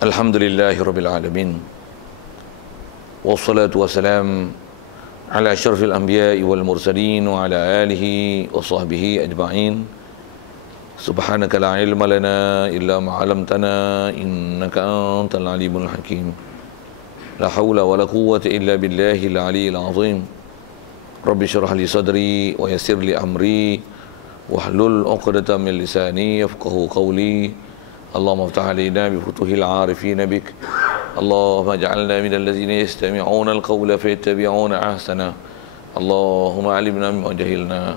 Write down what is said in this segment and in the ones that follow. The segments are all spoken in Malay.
Alhamdulillahirabbil alamin. Wassalatu wassalam ala asyrafil anbiya'i wal mursalin wa ala alihi wa sahbihi ajma'in. Subhanaka la ilma lana illa ma 'allamtana innaka antal alimul hakim. La haula wa la quwwata illa billahil aliyyil azim. Rabbi shrah li sadri wa yassir li amri wahlul 'uqdatam min lisani yafqahu qawli. Allahumma aftah alaina bi futuhil 'arifin bik. Allahumma ij'alna minal ladzina yastami'una al-qawla fayattabi'una ahsana. Allahumma 'allimna mimma jahilna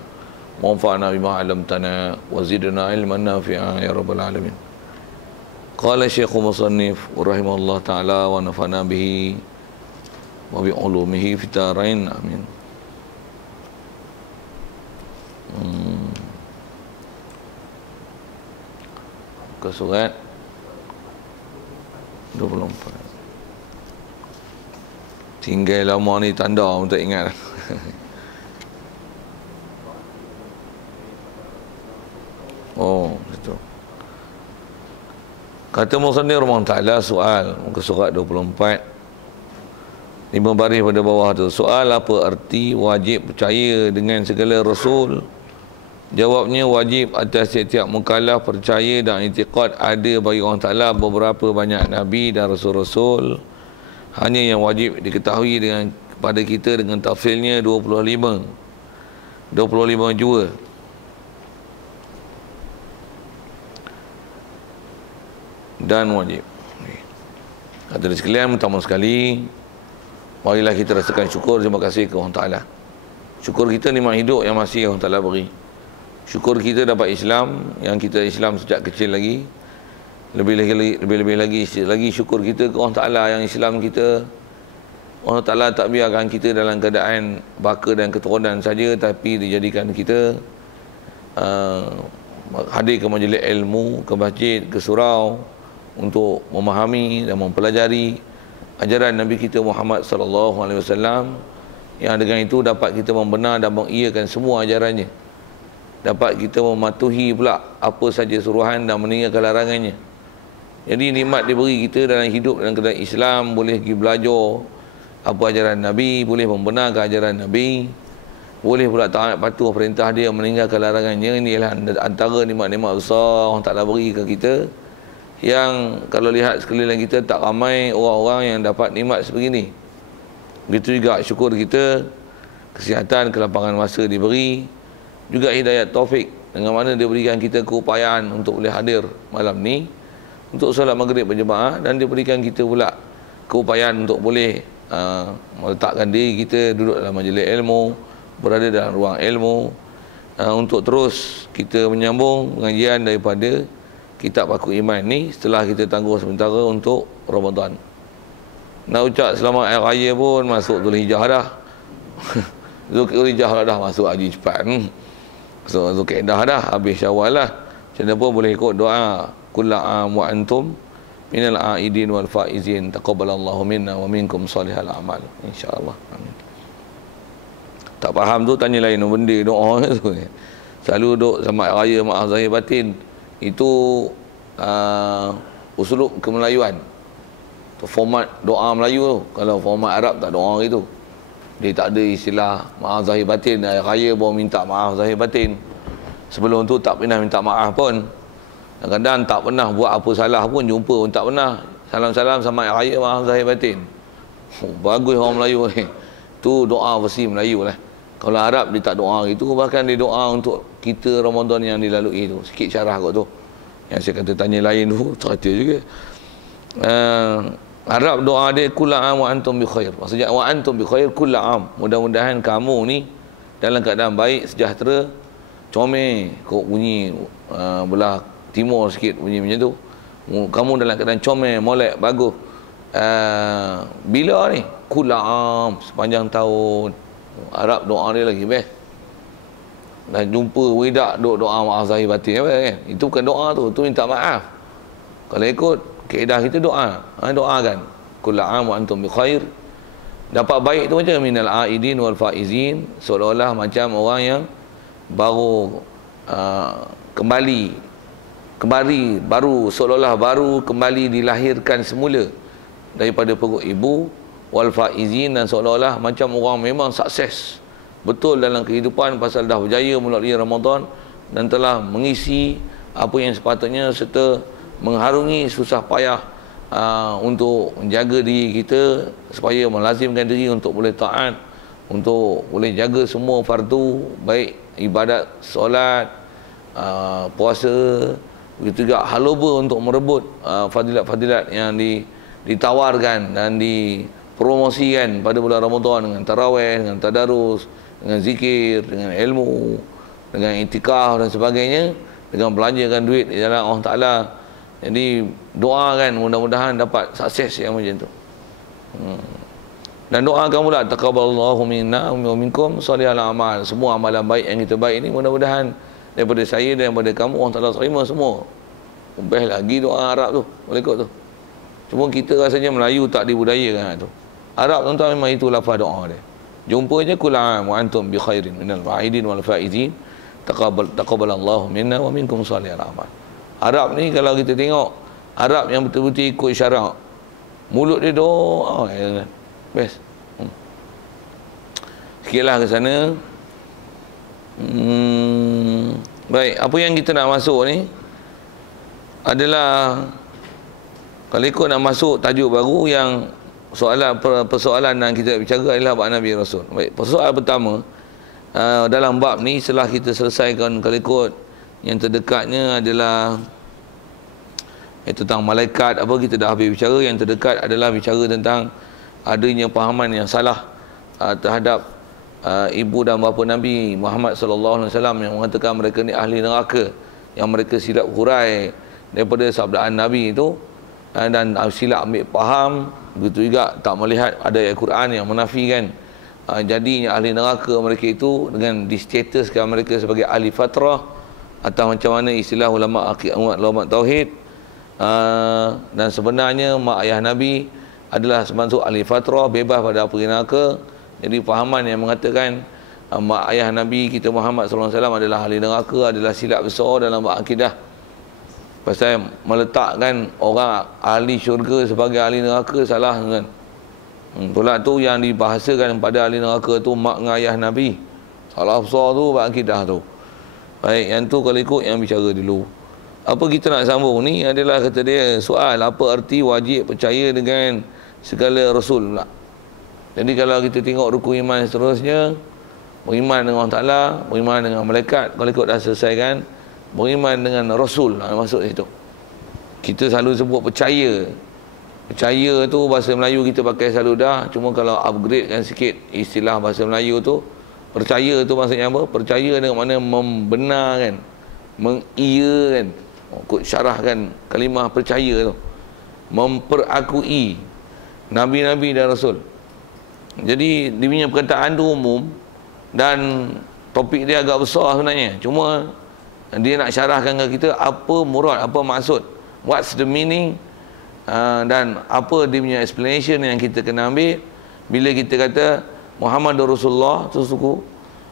wanfa'na bima 'allamtana wa zidna 'ilman nafi'a ya rabbal alamin. Qala Syekh Musannif rahimahullah ta'ala wa nafa'na bihi wa bi 'ulumihi fid dharain amin. Ke surat 24. Tinggal lama ni tanda untuk ingat. Oh, betul. Kata Musannif rahimahullah ta'ala soal muka surat 24. 5 baris pada bawah tu. Soal apa arti wajib percaya dengan segala rasul? Jawabnya, wajib atas setiap mukallaf percaya dan i'tiqad ada bagi Allah Ta'ala beberapa banyak Nabi dan Rasul-Rasul. Hanya yang wajib diketahui dengan kepada kita dengan tafsilnya 25 jua. Dan wajib. Kata sekalian, pertama sekali, marilah kita rasakan syukur, terima kasih ke Allah Ta'ala. Syukur kita nikmat hidup yang masih Allah Ta'ala beri. Syukur kita dapat Islam, yang kita Islam sejak kecil lagi. Lebih-lebih lagi syukur kita ke Allah Ta'ala yang Islam kita, Allah Ta'ala tak biarkan kita dalam keadaan baka dan keturunan saja, tapi dijadikan kita hadir ke majlis ilmu, ke masjid, ke surau untuk memahami dan mempelajari ajaran Nabi kita Muhammad sallallahu alaihi wasallam, yang dengan itu dapat kita membenar dan mengiyakan semua ajarannya. Dapat kita mematuhi pula apa saja suruhan dan meninggalkan larangannya. Jadi nikmat diberi kita dalam hidup dalam keadaan Islam, boleh pergi belajar apa ajaran Nabi, boleh membenarkan ajaran Nabi, boleh pula taat patuh perintah dia, meninggalkan larangannya. Ini adalah antara nikmat-nikmat besar Allah Ta'ala beri ke kita, yang kalau lihat sekeliling kita tak ramai orang-orang yang dapat nikmat sebegini. Begitu juga syukur kita, kesihatan, kelapangan masa diberi, juga hidayat taufik dengan mana dia berikan kita keupayaan untuk boleh hadir malam ni untuk solat maghrib berjemaah, dan dia berikan kita pula keupayaan untuk boleh meletakkan diri kita duduk dalam majlis ilmu, berada dalam ruang ilmu, untuk terus kita menyambung pengajian daripada kitab Paku Iman ni setelah kita tangguh sementara untuk Ramadan. Nak ucap selamat Hari Raya pun masuk Zulhijjah dah. Zulhijjah dah masuk haji cepat. So Zulkaidah dah, habis Syawal lah. Macam mana pun boleh ikut doa kullu am wa antum minal aidin wal faizin taqabbalallahu minna wa minkum salihal amal, insyaallah. Amin. Tak faham tu tanya lain benda doa tu. Selalu duk selamat raya maaf zahir batin. Itu usulub kemelayuan. Format doa Melayu tu. Kalau format Arab tak doa gitu. Dia tak ada istilah maaf zahir batin. Raya baru minta maaf zahir batin. Sebelum tu tak pernah minta maaf pun. Kadang-kadang tak pernah buat apa salah pun jumpa pun tak pernah. Salam-salam sama raya maaf zahir batin. Bagus orang Melayu ni. Tu doa versi Melayu lah. Kalau Arab dia tak doa gitu. Bahkan dia doa untuk kita Ramadan yang dilalui tu. Sikit syarah kot tu. Yang saya kata tanya lain tu, terkata juga. Arab doa dia kullu am wa antum bi khair. Maksudnya wa antum bi khair kullu am. Mudah-mudahan kamu ni dalam keadaan baik, sejahtera. Comel kok bunyi belah timur sikit bunyi macam tu. Kamu dalam keadaan comel, molek, bagus. Bila ni? Kullu am, sepanjang tahun. Arab doa dia lagi best. Dan jumpa widak duk doa maaf zahir batin kan? Itu bukan doa tu minta maaf. Kalau ikut kaedah kita doa, doakan kullu am wa antum bi khair. Dapat baik tu macam minal aidin wal faizin, seolah-olah macam orang yang baru kembali kembali baru, seolah-olah baru kembali dilahirkan semula daripada perut ibu, wal faizin, dan seolah-olah macam orang memang sukses betul dalam kehidupan pasal dah berjaya melalui Ramadan dan telah mengisi apa yang sepatutnya serta mengharungi susah payah untuk menjaga diri kita supaya melazimkan diri untuk boleh taat, untuk boleh jaga semua fardu, baik ibadat solat, puasa, begitu juga haloba untuk merebut fadilat-fadilat yang ditawarkan dan dipromosikan pada bulan Ramadan dengan tarawih, dengan tadarus, dengan zikir, dengan ilmu, dengan itikaf dan sebagainya, dengan belanjakan duit di jalan Allah Ta'ala. Jadi doakan mudah-mudahan dapat sukses yang macam tu. Dan doakan pula taqabbalallahu minna wa minkum salihal amal. Semua amalan baik yang kita baik ni mudah-mudahan daripada saya dan daripada kamu Allah Ta'ala terima semua. Best lagi doa Arab tu, boleh ikut tu. Cuma kita rasanya Melayu tak dibudayakan tu. Arab tuan-tuan memang itu lafaz doa dia. Jumpa je kul am wa antum bi khairin minal wa'idin wal faizin taqabbalallahu minna wa minkum salihal amal. Arab ni kalau kita tengok Arab yang betul-betul ikut syarak, mulut dia doa, best. Sikitlah ke sana. Baik, apa yang kita nak masuk ni adalah, kalau ikut nak masuk tajuk baru yang persoalan yang kita bicara adalah bab Nabi Rasul. Baik, persoalan pertama dalam bab ni setelah kita selesaikan kalau ikut yang terdekatnya adalah tentang malaikat, apa kita dah habis bicara. Yang terdekat adalah bicara tentang adanya pahaman yang salah terhadap ibu dan bapa Nabi Muhammad sallallahu alaihi wasallam yang mengatakan mereka ni ahli neraka, yang mereka silap hurai daripada sabdaan Nabi itu dan silap ambil faham, begitu juga tak melihat ada ayat Quran yang menafikan jadinya ahli neraka mereka itu dengan distatuskan mereka sebagai ahli fatrah, atau macam mana istilah ulama ulama tauhid, dan sebenarnya mak ayah Nabi adalah semasuk ahli fatrah, bebas pada api neraka. Jadi fahaman yang mengatakan mak ayah Nabi kita Muhammad sallallahu alaihi wasallam adalah ahli neraka adalah silap besar dalam akidah. Pasal meletakkan orang ahli syurga sebagai ahli neraka salah kan. Itulah tu yang dibahasakan pada ahli neraka tu mak dengan ayah Nabi. Salah besar tu akidah tu. Baik, yang tu kalau ikut yang bicara dulu. Apa kita nak sambung ni adalah kata dia soal apa arti wajib percaya dengan segala rasul pula. Jadi kalau kita tengok rukun iman seterusnya, beriman dengan Allah Ta'ala, beriman dengan malaikat, kalau ikut dah selesaikan, beriman dengan rasul, maksud situ. Kita selalu sebut percaya. Percaya tu bahasa Melayu kita pakai selalu dah, cuma kalau upgrade kan sikit istilah bahasa Melayu tu, percaya tu maksudnya apa? Percaya dengan mana membenarkan, mengiyakan, ikut syarahkan kalimah percaya tu, memperakui Nabi-Nabi dan Rasul. Jadi dia punya perkataan tu umum dan topik dia agak besar sebenarnya, cuma dia nak syarahkan ke kita apa murad, apa maksud, what's the meaning, dan apa dia punya explanation yang kita kena ambil bila kita kata Muhammad Rasulullah tu suku,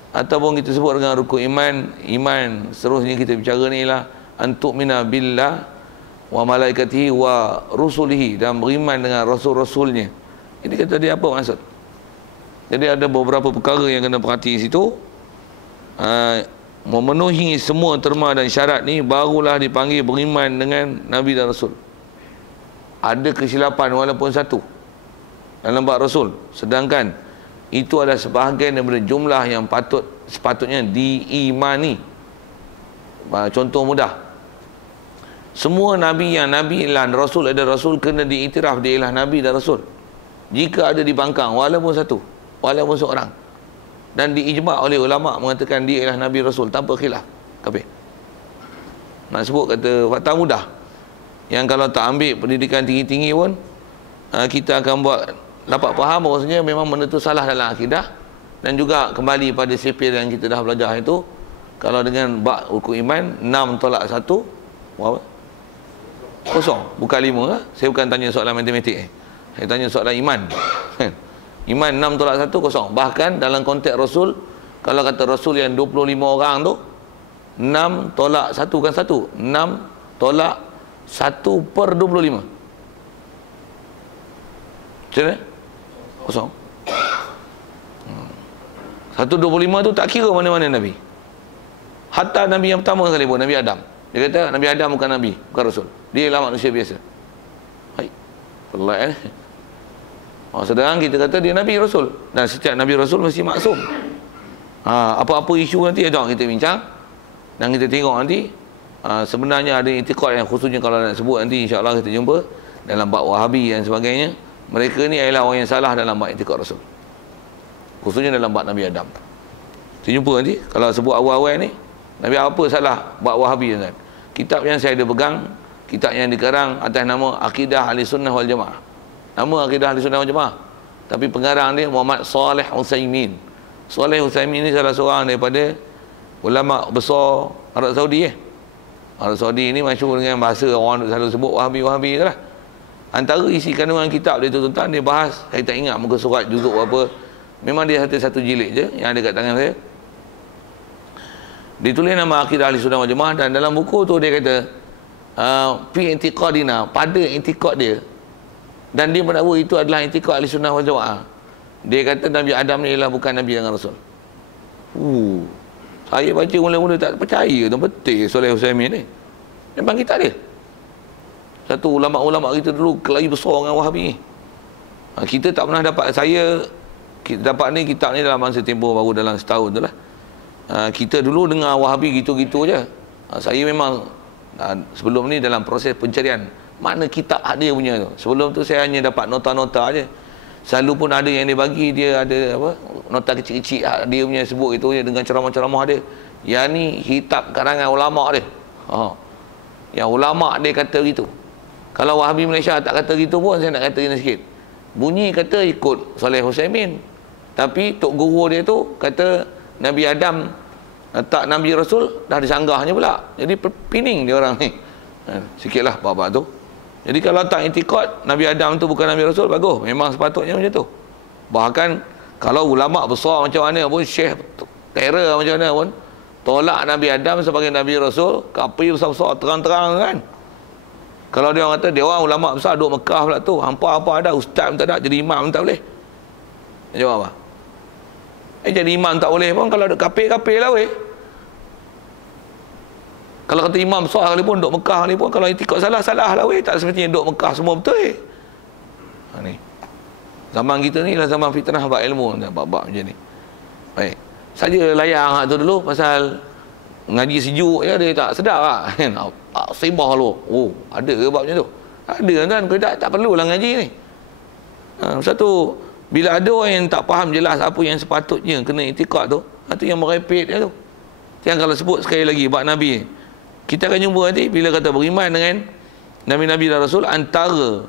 ataupun kita sebut dengan rukun iman seterusnya kita bicara ni lah antu'mina billah wa malaikatihi wa rusulihi, dan beriman dengan rasul-rasulnya. Jadi kata dia apa maksud? Jadi ada beberapa perkara yang kena perhati situ. Memenuhi semua terma dan syarat ni barulah dipanggil beriman dengan Nabi dan Rasul. Ada kesilapan walaupun satu dalam bab Rasul, sedangkan itu adalah sebahagian daripada jumlah yang sepatutnya diimani. Contoh mudah, semua Nabi yang Nabi dan Rasul ada Rasul kena diiktiraf dia ialah Nabi dan Rasul. Jika ada dibangkang walaupun satu, walaupun seorang, dan diijma' oleh ulama' mengatakan dia ialah Nabi Rasul tanpa khilaf, kafir. Nak sebut kata fakta mudah yang kalau tak ambil pendidikan tinggi-tinggi pun kita akan buat dapat faham bahawasanya memang benda tu salah dalam akidah. Dan juga kembali pada sipil yang kita dah belajar itu, kalau dengan bab rukun iman 6 tolak 1 berapa? Kosong, bukan 5 lah. Saya bukan tanya soalan matematik saya tanya soalan iman. Iman 6 tolak 1 kosong. Bahkan dalam konteks Rasul, kalau kata Rasul yang 25 orang tu, 6 tolak 1 kan 1, 6 tolak 1/25. Macam mana? Kosong. 1/25 tu tak kira mana-mana Nabi. Hatta Nabi yang pertama sekali pun, Nabi Adam. Dia kata Nabi Adam bukan Nabi, bukan Rasul. Dia ialah manusia biasa. Baik. Pelik sedangkan kita kata dia Nabi Rasul. Dan setiap Nabi Rasul mesti maksum. Apa-apa isu nanti jom kita bincang. Dan kita tengok nanti sebenarnya ada i'tiqad yang khususnya kalau nak sebut nanti insya-Allah kita jumpa dalam bab Wahabi dan sebagainya. Mereka ni adalah orang yang salah dalam bab i'tiqad Rasul. Khususnya dalam bab Nabi Adam. Kita jumpa nanti kalau sebut awal-awal ni Nabi apa salah bab Wahabi kan. Kitab yang saya ada pegang, kitab yang dikarang atas nama Akidah Ahlussunnah wal Jamaah. Nama Akidah Ahlussunnah wal Jamaah. Tapi pengarang dia Muhammad Saleh Utsaimin. Saleh Utsaimin ni salah seorang daripada ulama besar Arab Saudi Arab Saudi ni masyhur dengan bahasa orang selalu sebut Wahabi-Wahabi tu lah. Antara isi kandungan kitab dia tu tuan-tuan, dia bahas, saya tak ingat muka surat juzuk apa. Memang dia satu jilid je yang ada kat tangan saya. Dia tulis nama Akidah Ahlussunnah wal Jamaah dan dalam buku tu dia kata fi i'tiqadina, pada i'tiqad dia, dan dia mendakwa itu adalah i'tiqad Ahlussunnah wal Jamaah. Dia kata Nabi Adam ni ialah bukan Nabi dan Rasul. Saya baca mula-mula tak percaya tu betul Saleh Utsaimin ni. Memang kita dia. Satu ulama-ulama kita dulu kelahi besar dengan Wahabi. Kita tak pernah dapat, kita dapat ni kitab ni dalam masa tempoh baru dalam setahun tu lah. Kita dulu dengar Wahabi gitu-gitu je. Saya memang sebelum ni dalam proses pencarian mana kitab dia punya tu. Sebelum tu saya hanya dapat nota-nota je. Selalu pun ada yang dia bagi, dia ada apa, nota kecil-kecil dia punya sebut itu je dengan ceramah-ceramah dia. Yang ni kitab karangan ulama dia. Yang ulama dia kata gitu. Kalau Wahabi Malaysia tak kata gitu pun saya nak kata ini sikit. Bunyi kata ikut Saleh Utsaimin. Tapi tok guru dia tu kata Nabi Adam tak Nabi Rasul, dah disanggahnya pula. Jadi pining dia orang ni. Sikitlah bab-bab tu. Jadi kalau tak i'tiqad Nabi Adam tu bukan Nabi Rasul, bagus. Memang sepatutnya macam tu. Bahkan kalau ulama besar macam mana pun, syekh terror macam mana pun, tolak Nabi Adam sebagai Nabi Rasul, kafir besar-besar terang-terang kan. Kalau dia orang kata dia orang ulama besar duduk Mekah pula tu, hampa-hampa ada, ustaz pun tak ada, jadi imam tak boleh. Dia jawab apa? Jadi imam tak boleh pun kalau ada kafir-kafir lah weh. Kalau kata imam besar kali pun duduk Mekah kali pun, kalau i'tiqad salah lah weh. Tak semestinya duduk Mekah semua betul ni. Zaman kita ni lah zaman fitnah bab ilmu, bab-bab macam ni. Baik. Saja layang hak tu dulu pasal ngaji sejuk je, dia tak sedap lah. Sembah lu. Ada ke bab macam tu? Ada kan, kita tak perlulah ngaji ni. Satu, bila ada orang yang tak faham jelas apa yang sepatutnya kena i'tiqad tu, itu yang merepek dia tu. Yang kalau sebut sekali lagi bab Nabi, kita akan jumpa nanti bila kata beriman dengan Nabi-Nabi dan Rasul, antara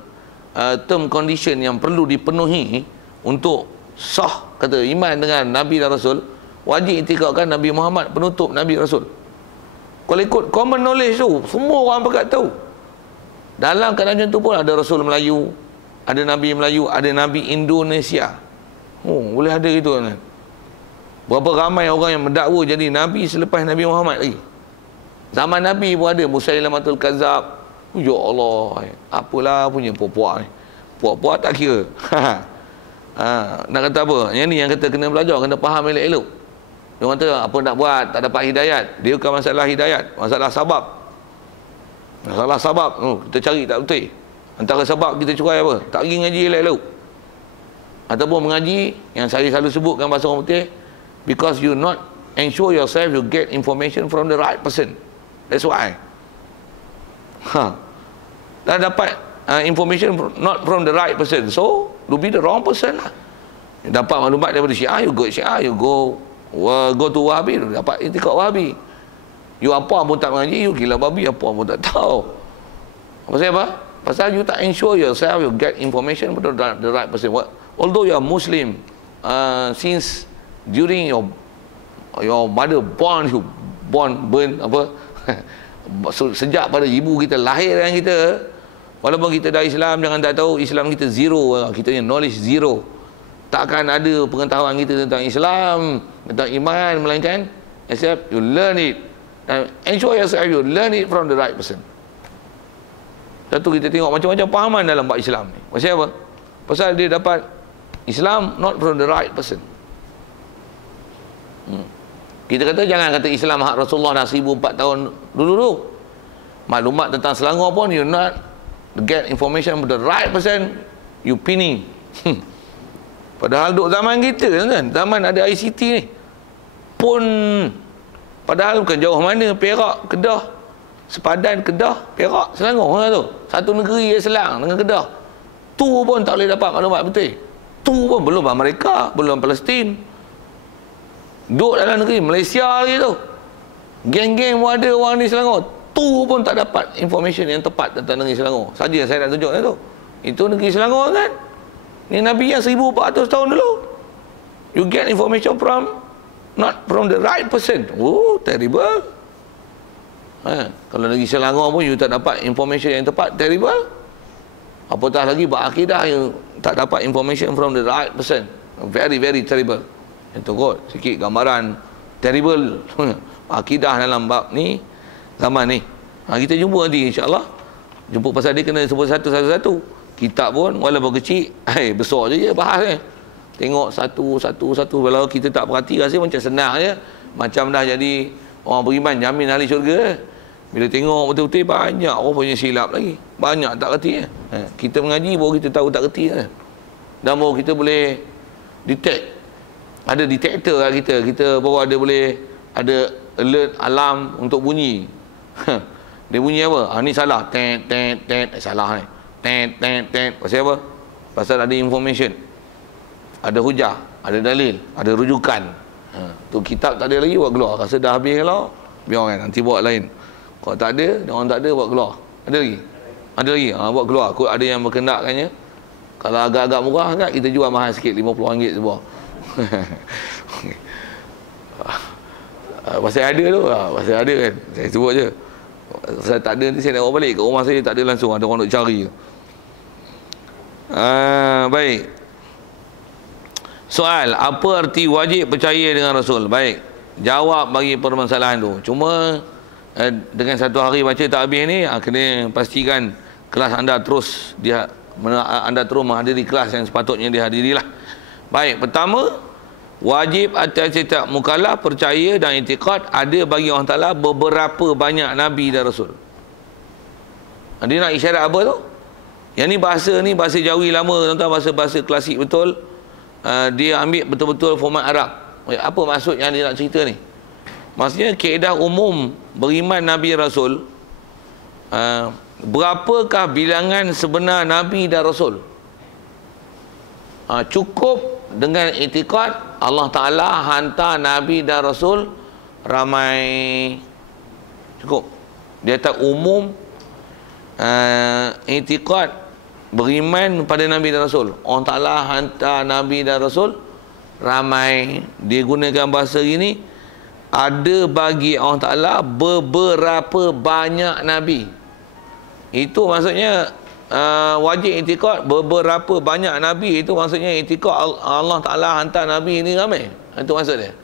term condition yang perlu dipenuhi untuk sah kata iman dengan Nabi dan Rasul, wajib i'tiqadkan Nabi Muhammad penutup Nabi Rasul. Kalau ikut common knowledge tu, semua orang berkat tahu. Dalam keadaan macam tu pun ada Rasul Melayu, ada Nabi Melayu, ada Nabi Indonesia. Boleh ada gitu kan. Berapa ramai orang yang mendakwa jadi Nabi selepas Nabi Muhammad lagi. Zaman Nabi pun ada Musailamatul Kazzab. Ya Allah, apalah punya puak-puak ni. Puak-puak tak kira. Nak kata apa? Yang ni yang kata kena belajar, kena faham elok-elok. Dia kata apa nak buat, tak dapat hidayat. Dia bukan masalah hidayat, masalah sabab. Masalah sabab, kita cari tak betul. Antara sebab kita curai apa? Tak pergi ngaji elok-elok. Ataupun mengaji, yang saya selalu sebutkan bahasa orang putih, because you not ensure yourself you get information from the right person. That's why. Dan dapat information not from the right person, so you be the wrong person lah. Dapat maklumat daripada Syiah, you go Syiah, you go to Wahabi, dapat i'tiqad Wahabi. You apa pun tak mengaji, you gila babi, apa pun tak tahu. Pasal apa? Pasal you tak ensure yourself you get information from the right person. Although you are Muslim, since during your mother born, you burn apa sejak pada ibu kita lahir dengan kita, walaupun kita dah Islam, jangan tak tahu Islam kita zero, kita punya knowledge zero. Takkan ada pengetahuan kita tentang Islam, tentang iman, melainkan except you learn it and ensure yourself you learn it from the right person. Satu, kita tengok macam-macam pahaman dalam bab Islam ni. Pasal apa? Pasal dia dapat Islam not from the right person. Kita kata jangan kata Islam hak Rasulullah dah 1004 tahun dulu. Maklumat tentang Selangor pun you not get information from the right person, you pinning. Padahal duk zaman kita kan, zaman ada ICT ni pun, padahal bukan jauh mana, Perak, Kedah, sepadan Kedah, Perak, Selangor kan tu. Satu negeri yang selang dengan Kedah. Tu pun tak boleh dapat maklumat betul. Tu pun belum Amerika, belum Palestin. Duduk dalam negeri Malaysia lagi tu. Geng-geng pun ada orang di Selangor. Tu pun tak dapat information yang tepat tentang negeri Selangor. Saja yang saya nak tunjuk tu. Itu negeri Selangor kan. Ni Nabi yang 1400 tahun dulu. You get information from not from the right person. Oh, terrible. Kalau negeri Selangor pun you tak dapat information yang tepat, terrible. Apatah lagi berakidah yang tak dapat information from the right person. Very, very terrible. Itu kot sikit gambaran terrible akidah dalam bab ni, zaman ni. Kita jumpa nanti insya-Allah. Jumpa pasal dia kena sebut satu-satu. Kitab pun walaupun kecil, besar je bahas ni. Tengok satu-satu. Kalau kita tak perhati rasa macam senang je. Macam dah jadi orang beriman jamin ahli syurga. Bila tengok betul-betul banyak orang punya silap lagi. Banyak tak kerti. Kita mengaji baru kita tahu tak kerti. Dan baru kita boleh detect. Ada detector kat kita. Kita baru ada boleh ada alert alarm untuk bunyi. Dia bunyi apa? Ni salah. Salah ni. Pasal apa? Pasal ada information. Ada hujah, ada dalil, ada rujukan. Tu kitab tak ada lagi buat keluar. Rasa dah habis kalau biar kan nanti buat lain. Kalau tak ada, orang tak ada buat keluar. Ada lagi? Ada lagi. Buat keluar. Kod ada yang berkendakkannya. Kalau agak-agak murah kan kita jual mahal sikit, RM50 sebuah. Pasal ada tu, pasal ada kan. Saya sebut je. Pasal tak ada nanti saya nak bawa balik. Kat rumah saya tak ada langsung, ada orang nak cari. Baik. Soal, apa arti wajib percaya dengan Rasul? Baik. Jawab bagi permasalahan tu. Cuma dengan satu hari baca tak habis ni, kena pastikan kelas anda terus menghadiri kelas yang sepatutnya dihadirilah. Baik, pertama, wajib atas setiap mukallaf percaya dan i'tiqad ada bagi Allah Taala beberapa banyak nabi dan rasul. Dia nak isyarat apa tu? Yang ni bahasa Jawi lama, tuan-tuan, bahasa klasik betul. Dia ambil betul-betul format Arab. Apa maksud yang dia nak cerita ni? Maksudnya kaedah umum beriman Nabi Rasul, berapakah bilangan sebenar Nabi dan Rasul? Cukup dengan i'tiqad Allah Ta'ala hantar Nabi dan Rasul ramai. Cukup. Dia tak umum i'tiqad beriman pada Nabi dan Rasul. Allah Ta'ala hantar Nabi dan Rasul ramai. Dia gunakan bahasa gini, ada bagi Allah Ta'ala beberapa banyak Nabi. Itu maksudnya wajib i'tiqad beberapa banyak Nabi. Itu maksudnya i'tiqad Allah Ta'ala hantar Nabi ini ramai. Itu maksudnya.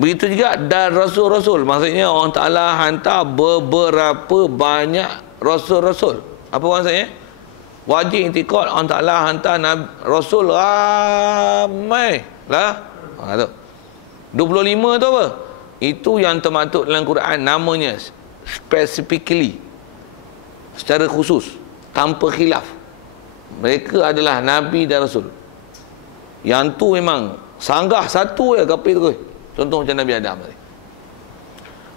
Begitu juga dan Rasul-Rasul. Maksudnya Allah Ta'ala hantar beberapa banyak Rasul-Rasul. Apa maksudnya? Wajib i'tiqad Allah Ta'ala hantar Rasul ramai lah. Tu 25 tu apa? Itu yang termaktub dalam Quran, namanya specifically, secara khusus, tanpa khilaf, mereka adalah Nabi dan Rasul. Yang tu memang sanggah satu je kapir tu. Contoh macam Nabi Adam tadi.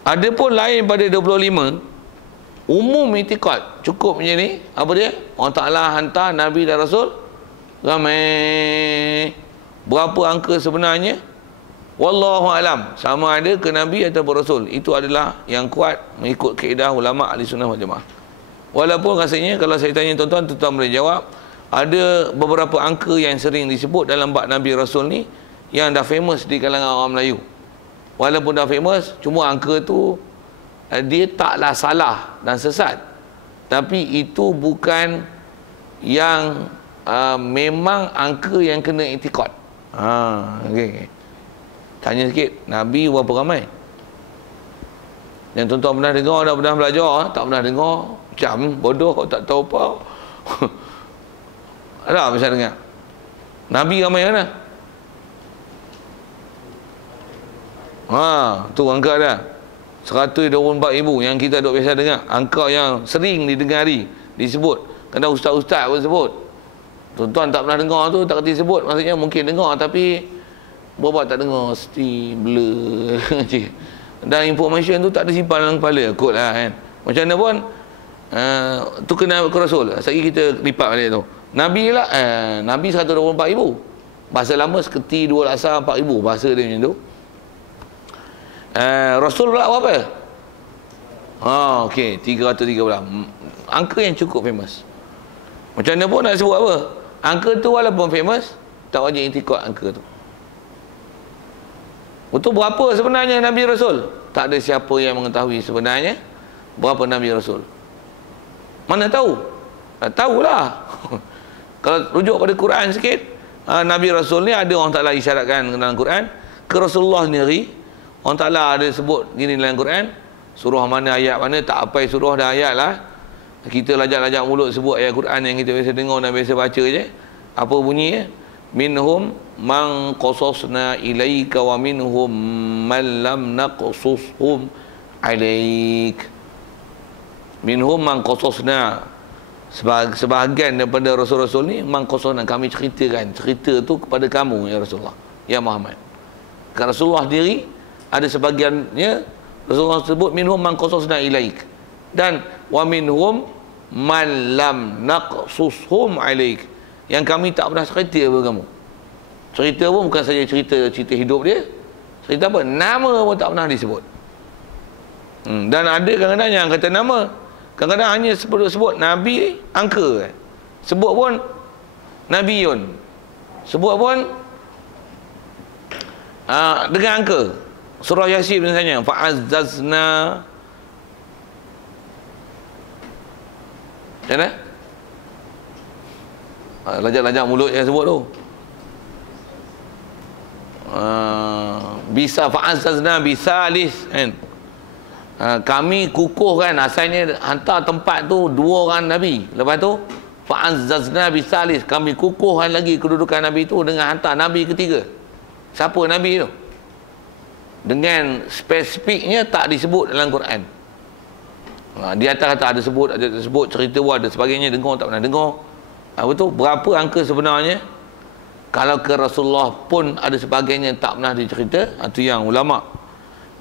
Ada pun lain pada 25, umum i'tiqad cukup macam ni. Apa dia? Allah Ta'ala hantar Nabi dan Rasul ramai. Berapa angka sebenarnya? Wallahu alam, sama ada ke Nabi ataupun Rasul. Itu adalah yang kuat mengikut kaedah ulama ahli sunnah wal jamaah. Walaupun rasanya kalau saya tanya tuan-tuan boleh jawab, ada beberapa angka yang sering disebut dalam bab Nabi Rasul ni yang dah famous di kalangan orang Melayu. Walaupun dah famous, cuma angka tu dia taklah salah dan sesat, tapi itu bukan yang memang angka yang kena i'tiqad. Okay. Tanya sikit, Nabi berapa ramai? Yang tuan-tuan pernah dengar, dah pernah belajar, tak pernah dengar, macam bodoh, tak tahu apa. Ada bisa dengar? Nabi ramai mana? Tu angka dah 124,000 yang kita duk biasa dengar. Angka yang sering didengar disebut. Kadang ustaz-ustaz pun sebut. Tuan-tuan tak pernah dengar tu, tak kerti sebut. Maksudnya mungkin dengar tapi buat tak dengar, mesti blur. Dan information tu tak ada simpan dalam kepala kot lah kan. Macam mana pun tu kena ke Rasul. Sekali kita lipat balik tu. Nabi lah Nabi 124,000. Bahasa lama seketi 2 laksa 4,000 bahasa dia macam tu. Rasul pula berapa? Okey, 313. Angka yang cukup famous. Macam mana pun nak sebut apa? Angka tu walaupun famous, tak wajib intikad angka tu. Betul berapa sebenarnya Nabi Rasul? Tak ada siapa yang mengetahui sebenarnya berapa Nabi Rasul. Mana tahu? Tak tahulah. Kalau rujuk pada Quran sikit, Nabi Rasul ni ada orang Ta'ala isyaratkan dalam Quran. Ke Rasulullah sendiri, orang Ta'ala ada sebut gini dalam Quran. Surah mana, ayat mana, tak apai surah dan ayat lah. Kita lajak-lajak mulut sebut ayat Quran yang kita biasa dengar dan biasa baca je. Apa bunyi? Minhum man qasasna ilaika wa minhum man lam naqsushum alaik. Minhum man qasasna, sebahagian daripada Rasul-Rasul ni man qasasna, kami ceritakan cerita tu kepada kamu ya Rasulullah, ya Muhammad. Kan Rasulullah sendiri ada sebahagiannya Rasulullah sebut minhum man qasasna ilaik, dan wa minhum man lam naqsushum alaik, yang kami tak pernah cerita kepada kamu. Cerita pun bukan saja cerita hidup dia, cerita apa? Nama pun tak pernah disebut. Dan ada kadang-kadang yang kata nama, kadang-kadang hanya sebut Nabi angka. Sebut pun Nabiun. Sebut pun dengan angka. Surah Yasin misalnya, fa'azzazna. Macam mana? Lajak-lajak mulut yang sebut tu. Bisa fa'azzazna bisalis kan. Kami kukuhkan, asalnya hantar tempat tu 2 orang Nabi. Lepas tu fa'azzazna bisalis, kami kukuhkan lagi kedudukan Nabi tu dengan hantar Nabi ketiga. Siapa Nabi tu? Dengan spesifiknya tak disebut dalam Quran. Di atas kata ada sebut cerita pun ada sebagainya, dengar tak pernah dengar. Betul? Berapa angka sebenarnya? Kalau ke Rasulullah pun ada sebagainya tak pernah dicerita. Itu yang ulama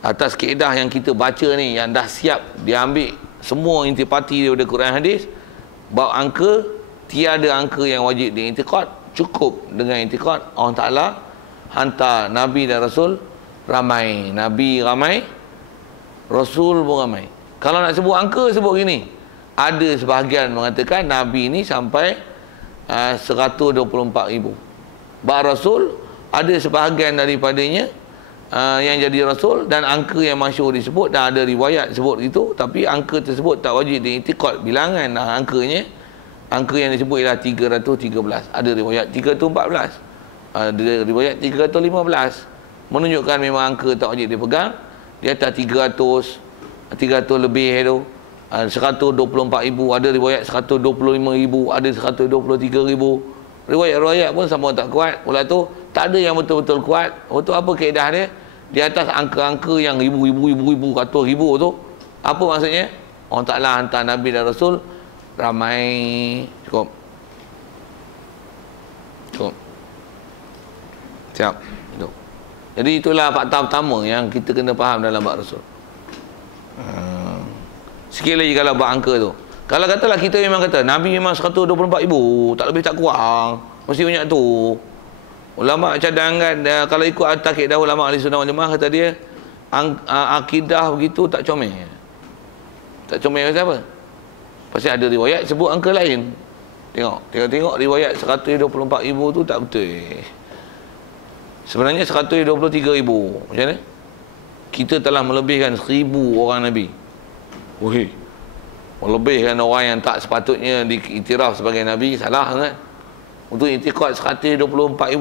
atas kaedah yang kita baca ni, yang dah siap diambil semua intipati daripada Quran hadis, bab angka, tiada angka yang wajib diintikad, cukup dengan intikad Allah Ta'ala hantar Nabi dan Rasul ramai. Nabi ramai, Rasul pun ramai. Kalau nak sebut angka, sebut gini. Ada sebahagian mengatakan Nabi ni sampai 124,000. Bab Rasul ada sebahagian daripadanya yang jadi Rasul, dan angka yang masyhur disebut, dan ada riwayat sebut gitu, tapi angka tersebut tak wajib diiktikad bilangan angkanya. Angka yang disebut ialah 313. Ada riwayat 314, ada riwayat 315, menunjukkan memang angka tak wajib dipegang. Di atas 300 lebih tu, 124,000, ada riwayat 125,000, ada 123,000. Riwayat-riwayat pun sama tak kuat. Pula tu tak ada yang betul-betul kuat. Betul apa kaedah dia? Di atas angka-angka yang ribu, ratus ribu tu, apa maksudnya? Allah Ta'ala hantar Nabi dan Rasul ramai. Cukup. Siap. Jadi itulah fakta pertama yang kita kena faham dalam bab Rasul. Sikit lagi kalau bab angka tu. Kalau katalah kita memang kata Nabi memang 124,000, tak lebih tak kurang, mesti banyak tu. Ulama cadangan kalau ikut atas kaedah ulama ahli sunnah wal jamaah, kata dia akidah begitu tak comel. Tak comel pasal apa? Pasal ada riwayat sebut angka lain. Tengok riwayat 124,000 tu tak betul. Sebenarnya 123,000. Macam mana? Kita telah melebihkan 1,000 orang Nabi. Melebihkan orang yang tak sepatutnya diiktiraf sebagai Nabi, salah kan? Untuk iktikad 124,000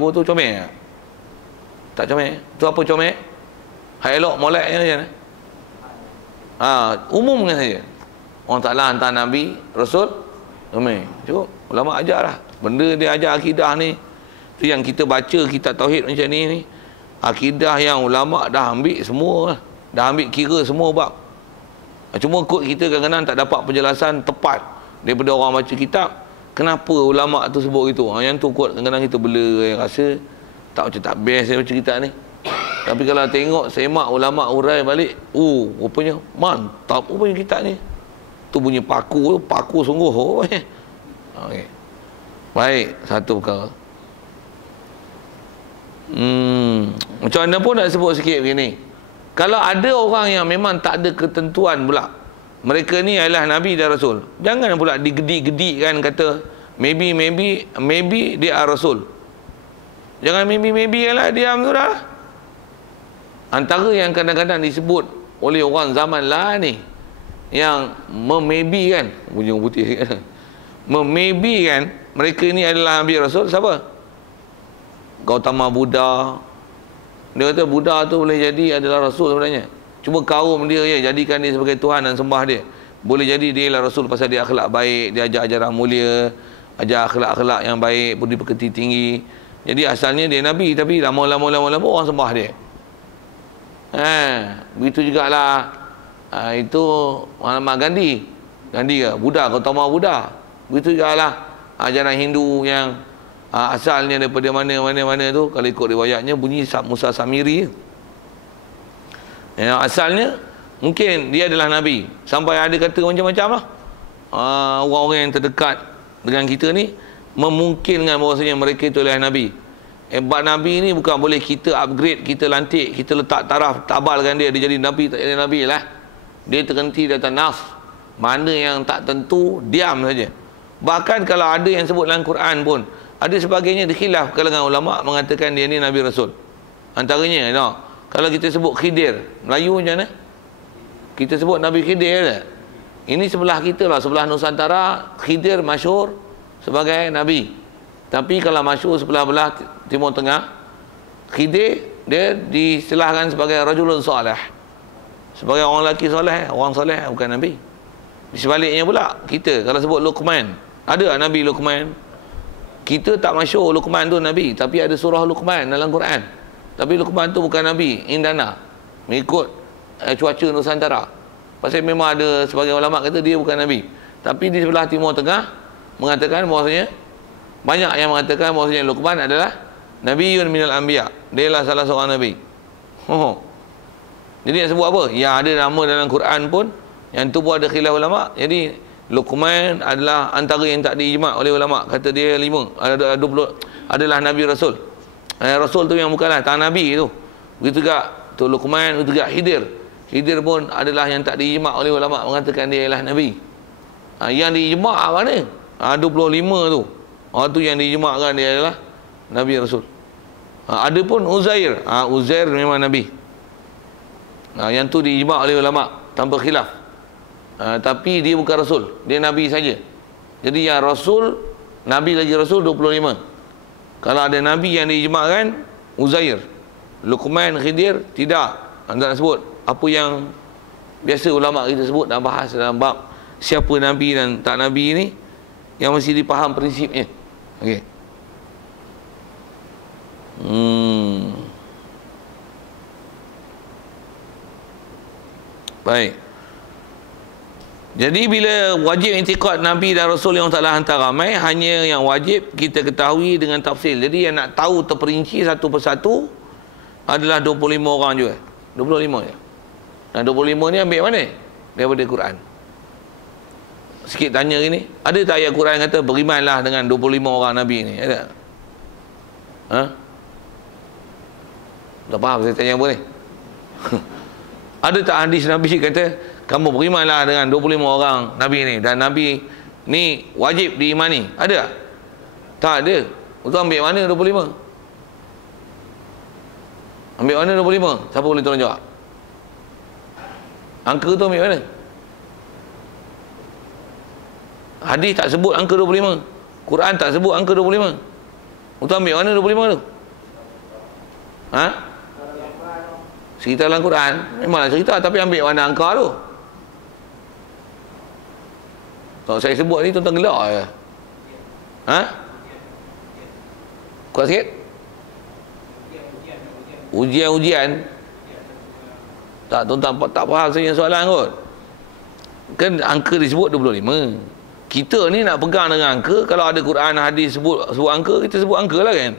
tu comel tak? Comel? Tu apa comel? Hak elok moleknya macam mana? Umumkan saja. Orang Ta'ala hantar Nabi, Rasul, ramai. Cukup. Ulama ajar lah. Benda dia ajar akidah ni. Tu yang kita baca kitab Tauhid macam ni. Akidah yang ulama dah ambil semua lah. Dah ambil kira semua bab. Cuma kod kita kadang-kadang tak dapat penjelasan tepat daripada orang baca kitab. Kenapa ulama tu sebut gitu? Yang tu kod kadang-kadang kita bela, rasa tak macam tak best baca kitab ni. Tapi kalau tengok semak ulama urai balik, rupanya mantap rupanya kitab ni. Tu bunyi paku sungguh rupanya. Okey. Baik, satu perkara. Macam mana pun nak sebut sikit begini. Kalau ada orang yang memang tak ada ketentuan pula, mereka ni adalah Nabi dan Rasul, jangan pula digedik-gedikkan kata maybe dia Rasul. Jangan maybe lah, diam tu dah. Antara yang kadang-kadang disebut oleh orang zaman lah ni, yang memaybe kan, bunyi putih kan, memaybe kan mereka ni adalah Nabi Rasul, siapa? Gautama Buddha. Dia kata Buddha tu boleh jadi adalah Rasul sebenarnya. Cuma kaum dia jadikan dia sebagai Tuhan dan sembah dia. Boleh jadi dia adalah Rasul pasal dia akhlak baik, dia ajar ajaran mulia, ajar akhlak-akhlak yang baik, budi pekerti tinggi. Jadi asalnya dia Nabi, tapi lama-lama orang sembah dia. Begitu jugalah itu Mahatma Gandhi ke Buddha, Gautama Buddha. Begitu jugalah ajaran Hindu yang asalnya daripada mana tu, kalau ikut riwayatnya bunyi Musa Samiri. Yang asalnya mungkin dia adalah Nabi, sampai ada kata macam-macam lah. Orang-orang yang terdekat dengan kita ni memungkinkan bahawasanya mereka itu adalah Nabi. Bab Nabi ni bukan boleh kita upgrade, kita lantik, kita letak taraf, tabalkan dia jadi Nabi, tak jadi Nabi lah. Dia terhenti di atas nafs. Mana yang tak tentu, diam saja. Bahkan kalau ada yang sebut dalam Quran pun, ada sebagainya dikhilaf kalangan ulama mengatakan dia ni Nabi Rasul. Antaranya, kalau kita sebut Khidir, Melayu macam mana? Kita sebut Nabi Khidir lah. Ini sebelah kita lah, sebelah Nusantara, Khidir masyhur sebagai Nabi. Tapi kalau masyhur sebelah-belah Timur Tengah, Khidir dia diistilahkan sebagai Rajulun Salih, sebagai orang lelaki soleh, orang soleh, bukan Nabi. Di sebaliknya pula, kita kalau sebut Luqman, ada Nabi Luqman. Kita tak masyhur Luqman tu Nabi, tapi ada surah Luqman dalam Quran. Tapi Luqman tu bukan Nabi, Indana, mengikut cuaca Nusantara. Pasal memang ada sebagai ulama kata dia bukan Nabi. Tapi di sebelah Timur Tengah mengatakan bahawasanya, banyak yang mengatakan bahawasanya Luqman adalah Nabiyyun minal anbiya. Dia lah salah seorang Nabi. Jadi nak sebut apa? Yang ada nama dalam Quran pun, yang tu pun ada khilaf ulama. Jadi Luqman adalah antara yang tak diijma' oleh ulama. Kata dia 5, ada 20 adalah Nabi Rasul. Rasul tu yang bukanlah tak Nabi tu. Begitu juga tu Luqman, begitu juga Khidir. Khidir pun adalah yang tak diijma' oleh ulama mengatakan dia ialah Nabi. Yang diijma' mana? 25 tu. Tu yang diijma'kan dia adalah Nabi Rasul. Ada pun Uzair. Uzair memang Nabi. Yang tu diijma' oleh ulama tanpa khilaf. Tapi dia bukan Rasul, dia Nabi saja. Jadi yang Rasul, Nabi lagi Rasul 25. Kalau ada Nabi yang diijma'kan, Uzair. Luqman, Khidir, tidak. Anda nak sebut apa yang biasa ulama kita sebut dan bahas dalam bab siapa Nabi dan tak Nabi ni, yang mesti dipaham prinsipnya. Okey. Baik. Jadi bila wajib i'tiqad Nabi dan Rasul yang telah hantar ramai, hanya yang wajib kita ketahui dengan tafsil. Jadi yang nak tahu terperinci satu persatu adalah 25 orang juga. 25 je. Dan 25 ni ambil mana? Daripada Quran. Sikit tanya gini, ada tak ayat Quran kata berimanlah dengan 25 orang Nabi ni? Ada? Tak faham saya tanya apa ni? Ada tak hadis Nabi kata kamu berimanlah dengan 25 orang Nabi ni, dan Nabi ni wajib diimani? Ada? Tak ada. Itu ambil mana 25? Ambil mana 25? Siapa boleh tolong jawab? Angka tu ambil mana? Hadis tak sebut angka 25. Quran tak sebut angka 25. Itu ambil mana 25 tu? Cerita dalam Quran memanglah cerita, tapi ambil mana angka tu? Kalau saya sebut ni tuan-tuan gelak je. Ha? Kuat sikit? Ujian-ujian. Tak, tuan-tuan tak faham saya soalan kot. Kan angka disebut 25. Kita ni nak pegang dengan angka. Kalau ada Quran, hadis sebut angka, kita sebut angka lah kan.